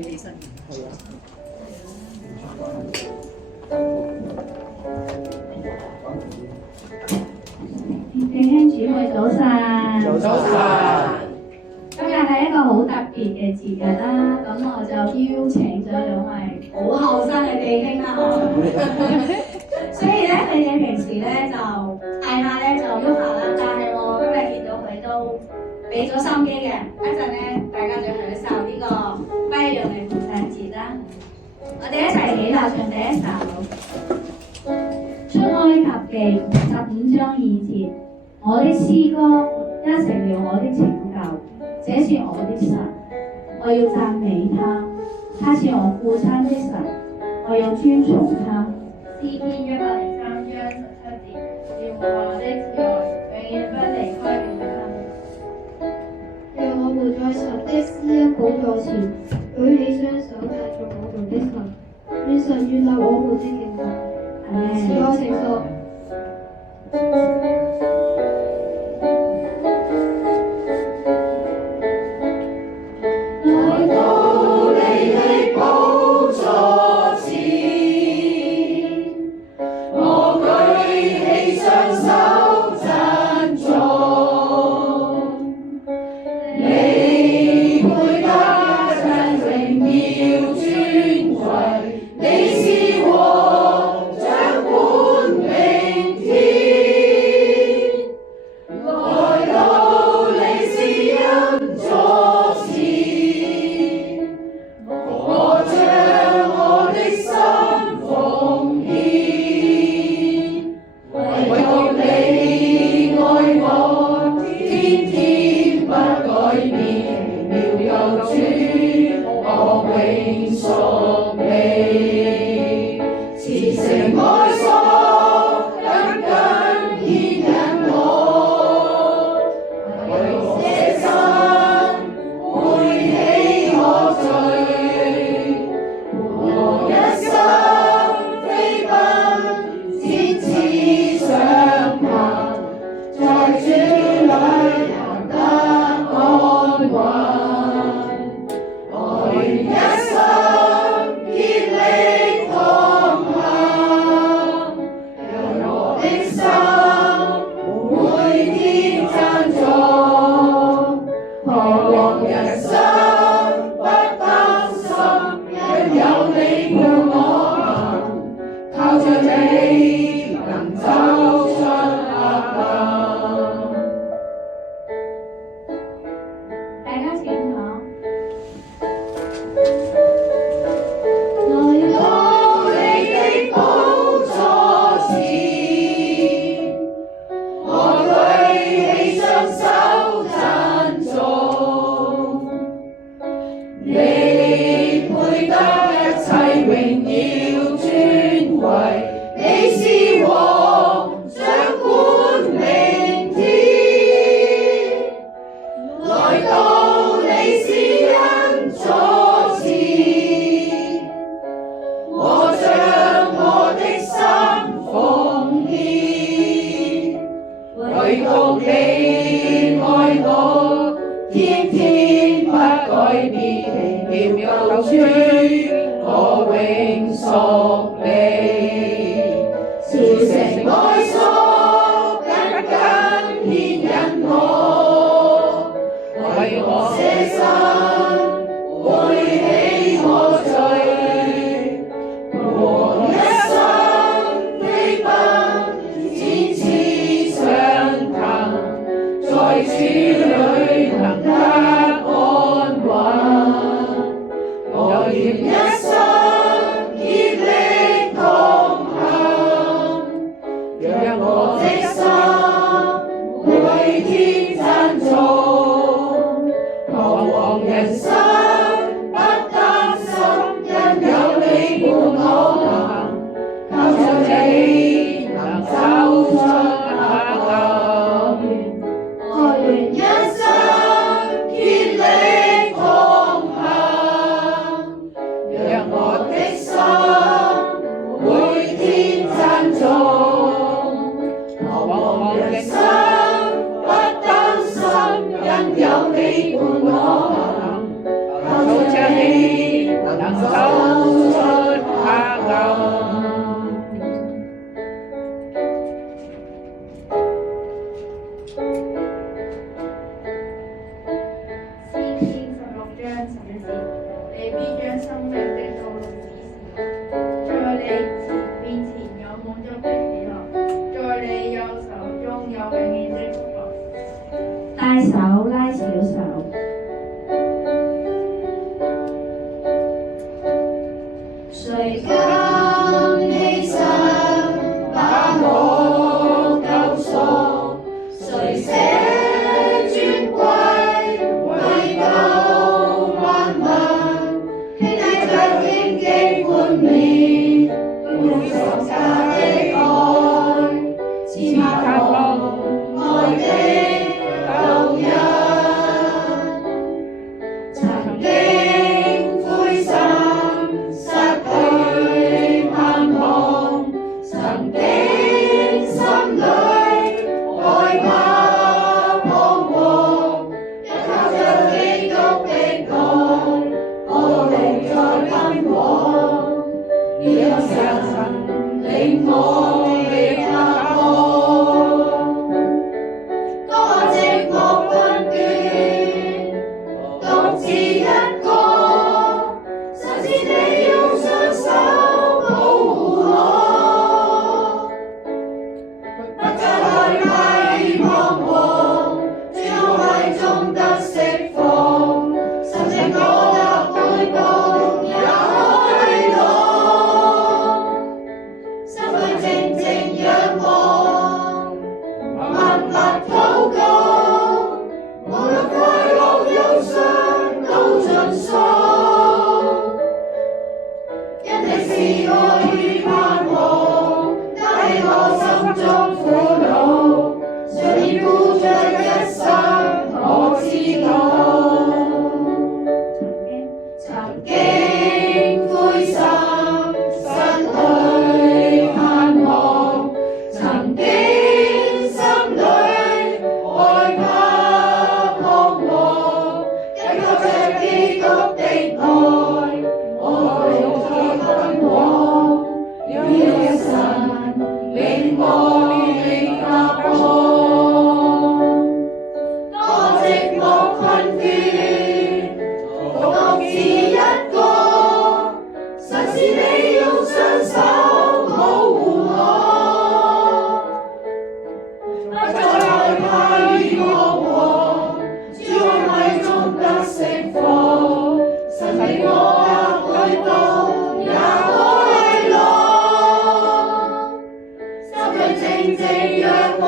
要起身。係啊。弟兄姊妹早晨。早晨。今日係一個好特別嘅節日啦，咁我就邀請咗兩位好後生嘅弟兄啦，所以咧佢哋平時咧就嗌下咧就喐下啦，但係我今日見到佢都俾咗心機嘅，一陣咧大家就享受呢個不一樣嘅父親節啦。我哋一齊起立唱第一首《出埃及記》15章2節，我的詩歌因成了我的拯救。這是我的神，我要讚美他，他是我父親的神，我要尊崇他。詩篇103章17節，耶和華的慈愛永遠不離開永恆。讓我們在神的施恩寶座前舉起雙手，讚頌我們的神。願神悅納我們的敬拜。慈愛承受。你必將生命的道路指示我。在你面前有滿足的喜樂，在你右手中有永遠的福樂。大手拉小手。誰敢犧牲把我救贖？誰捨尊貴為救萬民？兄弟着荊棘冠冕，背十架的愛，賜下無愛的救恩。曾經灰心失去盼望，曾經心裏害怕彷徨，一靠着基督的愛，我力再奔往，讓神領我離下岸。當我寂寞困倦，獨自一個，神賜你用雙手保護我，不再害怕與彷徨，在安慰中得釋放，甚至我的背部也開朗，心裏靜靜仰望，默默禱告，無論快樂憂傷都盡數，因你是愛與盼望，擔起我心中苦惱，常年顧着一生可知道。曾經灰心失去盼望，曾經心裏害怕彷徨，一靠着基督的愛，我力再奔往，讓神領我離下岸。當我寂寞困倦，獨自一個，神是你用雙手保護我，不再害怕與彷徨，主安慰中得釋放，神令我的背部也開朗，心裏靜靜仰望，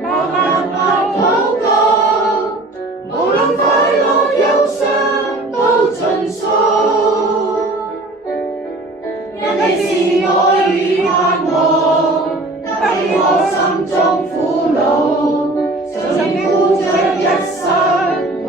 默默禱告，無論快樂憂傷都盡數，因你是愛與盼望，擔起我心中苦惱，常年顧着一生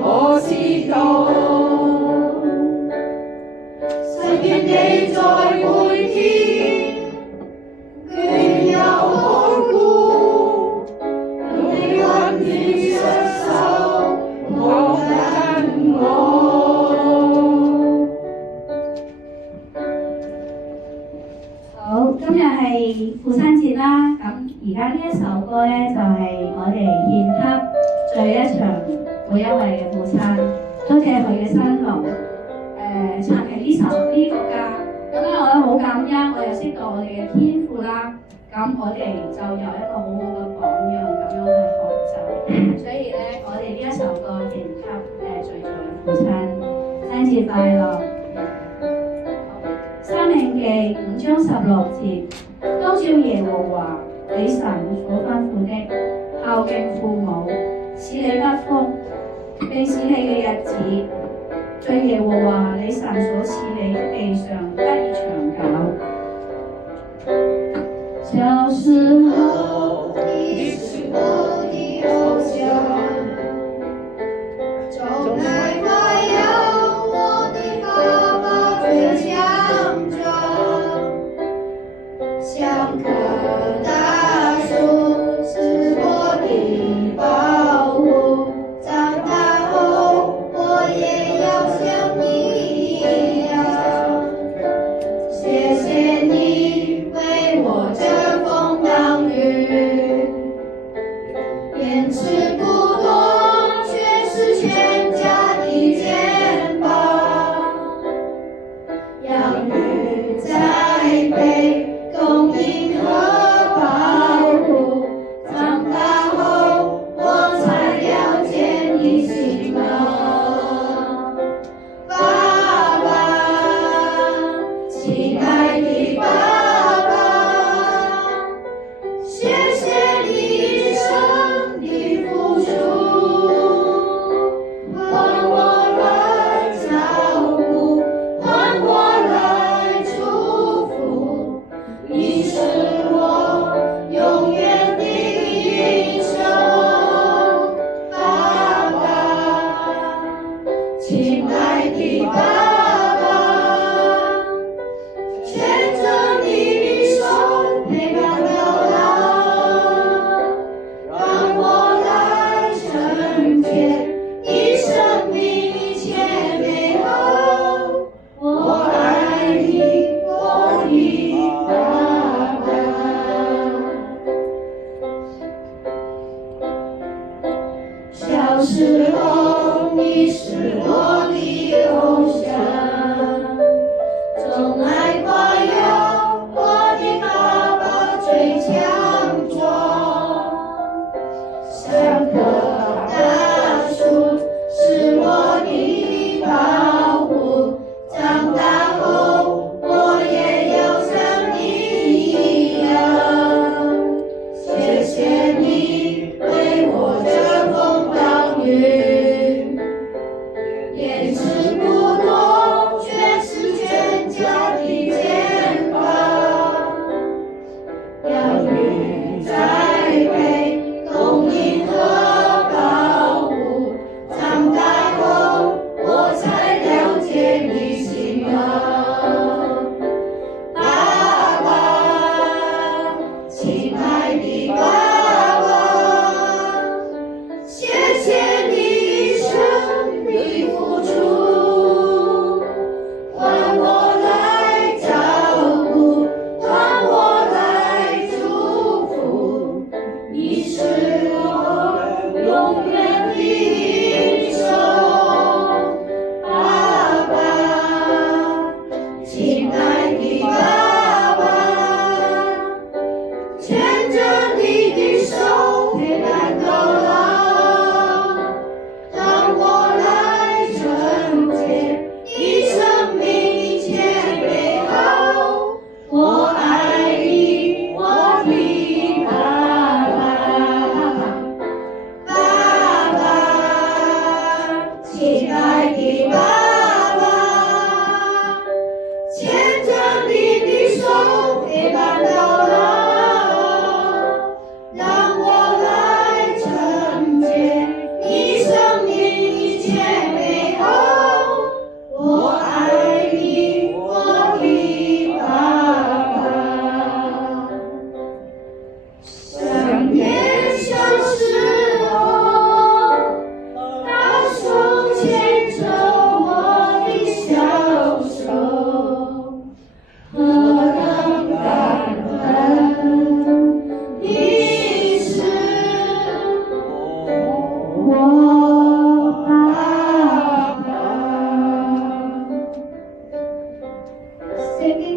我知道。神願你在每天眷有看顧，用你溫暖雙手抱緊我。好，今日係父親節啦，咁而家呢一首歌咧就係我哋獻給最一場每一位嘅父親，多謝佢嘅辛勞，撐起呢個家。咁咧我都好感恩，我又識到我哋嘅天父啦，咁我哋就有一個好好嘅榜樣咁樣去學習，所以咧我哋呢一首歌獻給最在嘅父親，生日快樂！申命記5章16節，都照耶和華你神所吩咐的，孝敬父母，使你不福，並使你嘅日子在耶和華你神所賜你的地上得以長久。小時候你是我的偶像，從來沒有我的爸爸最強壯，像棵大樹是我的保護，長大後我也要像你一樣，謝謝你為我遮風擋雨。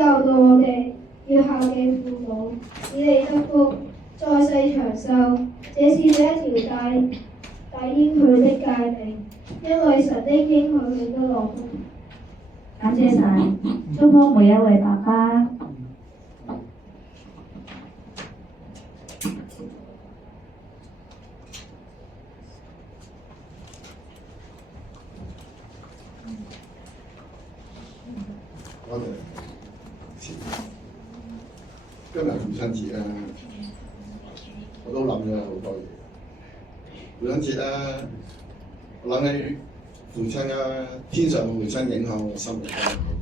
教導我哋要孝敬父母，使你得福，在世長壽。這是這一條大應許的誡命，因為神的應許永不落空。感謝神，祝福每一位爸爸。我哋今日父親節啦，我都諗咗好多嘢。父親節啦，我諗起父親啦，天上嘅父親影響我心靈都好。